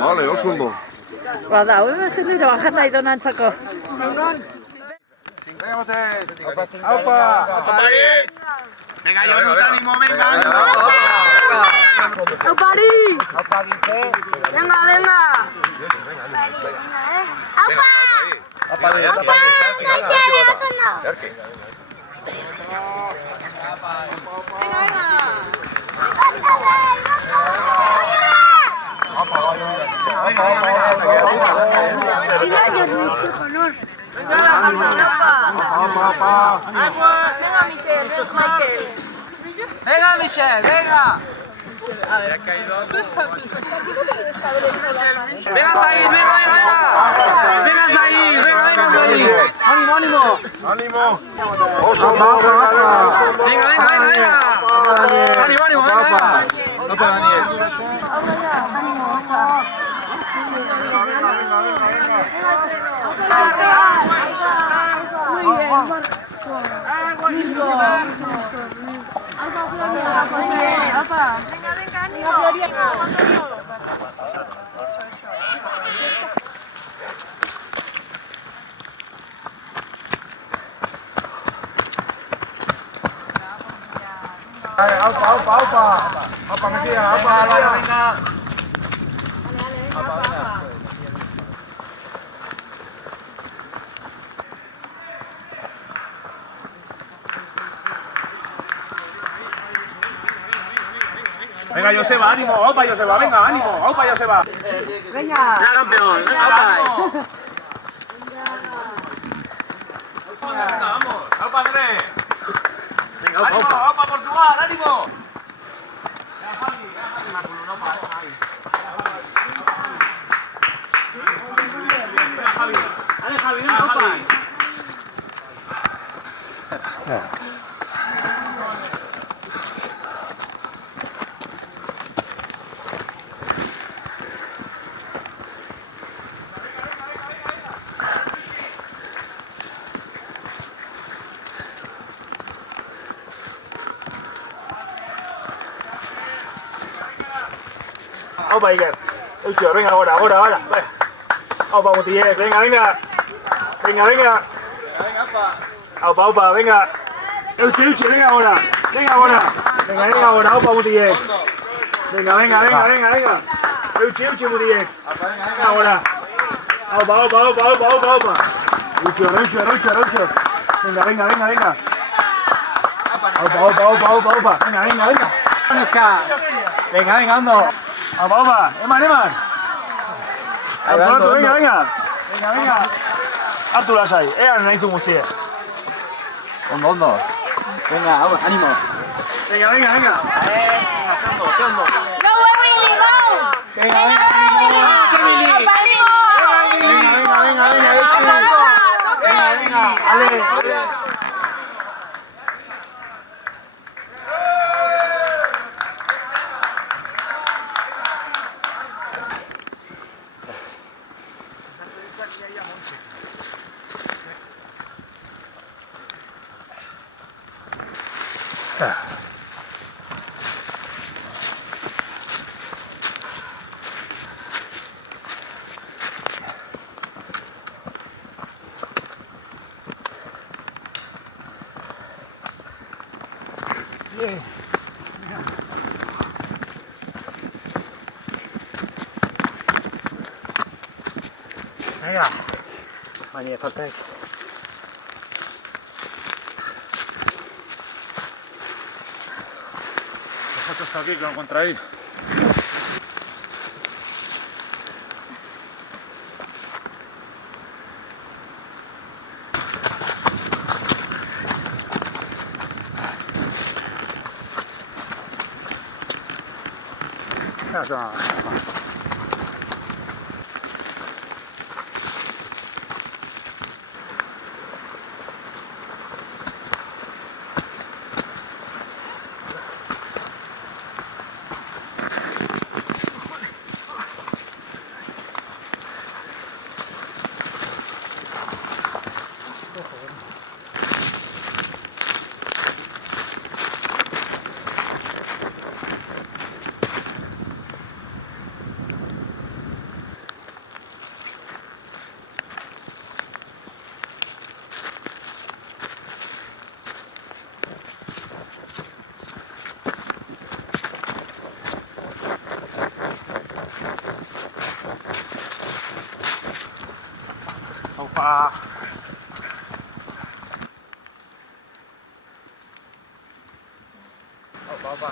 Vale, oso ondo. Bada, hori jendiro bajan nahi donantzako. ¡Aupa! Venga, yo no te animo, venga. ¡Aupari! Venga, venga. ¡Aupa! ¡Aupa! Venga, Michelle, venga. Venga, Zahir, venga. Venga, Zahir, venga. Ánimo, ánimo. Ánimo. Oso ondo, venga. Venga. Ánimo, venga. Opa, Daniel. Aupa, metida, venga. Venga, Joseba, ánimo, aupa, Joseba, venga, ánimo, aupa, Joseba. Venga. Ya, campeón, venga, aupa. Venga, vamos, aupa, Andrés. Venga, ¡Ánimo, aupa. aupa, Portugal, ánimo! Dale, Javi, venga, aupa. Aupa, Iker. Eucho, venga, ahora. Aupa, Mutillés, venga. Aupa, venga. Eucho, venga ahora. Venga ahora, aupa, Mutillés. Venga. Eucho, Mutillés. Venga ahora. Aupa. Eucho. Venga. Aupa. Venga. Venga, ando. Aupa. Eman. Venga. Hartu lasai, ean nahi du guztia. Ondo. Venga, ánimo. Venga. ¡Go, Emily, go! Venga. Ale. Venga. Baina, falta ez. Nosotros aquí con contra él. Ah. Opa.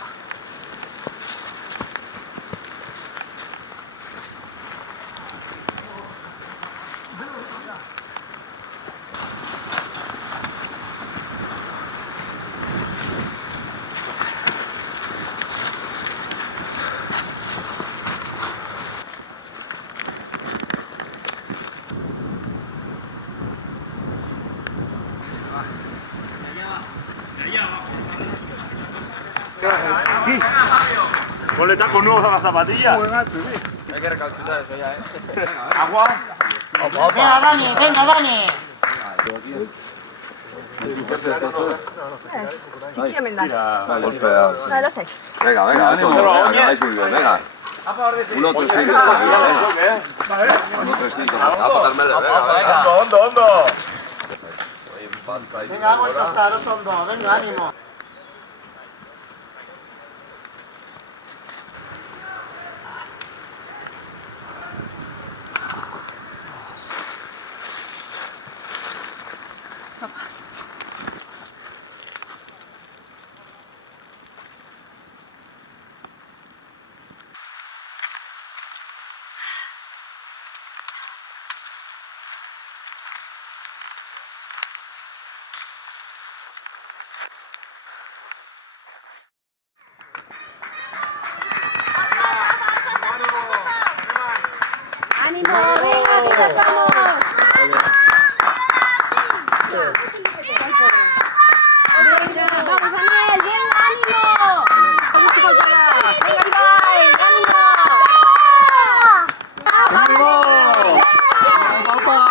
Ponle tacos nuevos a las zapatillas. Hay que recalcular eso ya, Agua. Venga, Dani, venga, Dani. Chiquilla me da. Tira. No lo sé. Venga, venga, ánimo, venga, vais muy bien, venga. 1-300, venga. 1-300, apagármelo, venga. Hondo. Venga, vamos a estar, los son dos, venga, ánimo. ¡Ánimo! ¡Venga, que nos vamos! Venga, vamos, Daniel, venga, ánimo. Venga, Ibai, ánimo. ¡Ánimo! ¡Papá!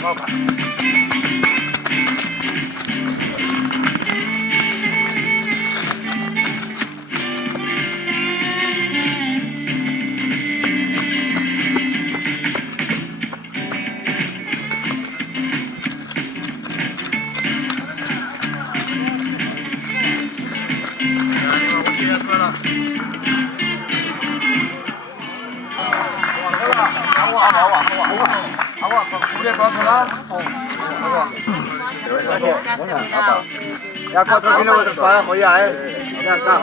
Vamos. Ya 4 kilómetros para abajo ya, Ya está.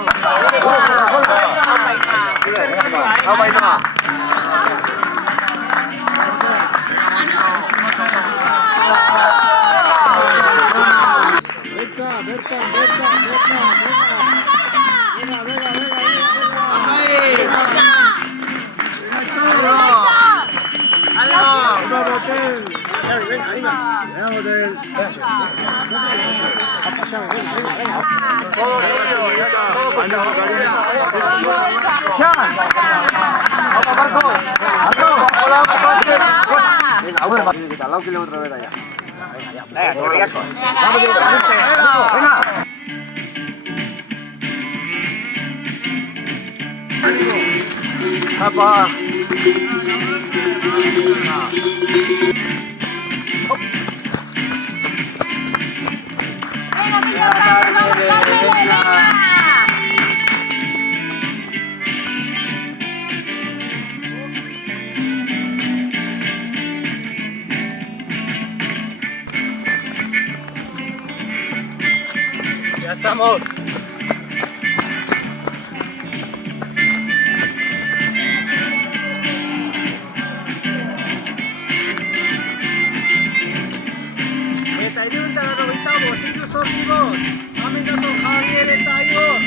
Venga, que ya estamos, vamos, Carmele, venga. Ya estamos. Eta irunta da nogeita bost, hiru zortzi bost. Amigatu Javier eta Ior.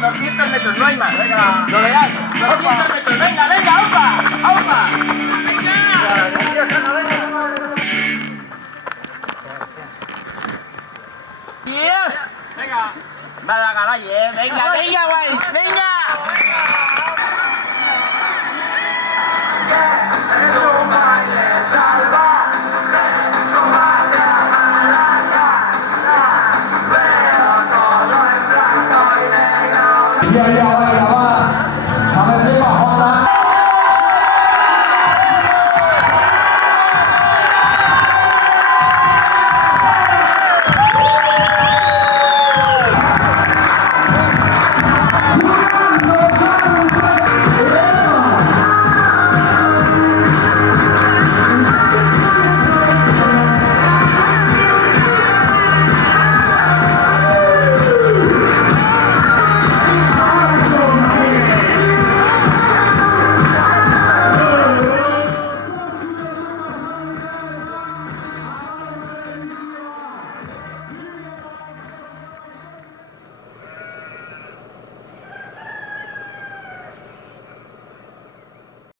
200 metros, no hay más. Venga, lo legal. 200 metros, venga, venga, opa, opa. Yes. Venga. Va la caray, venga, venga, guay, venga. Dia dia vai gravar. Sampai berapa orang?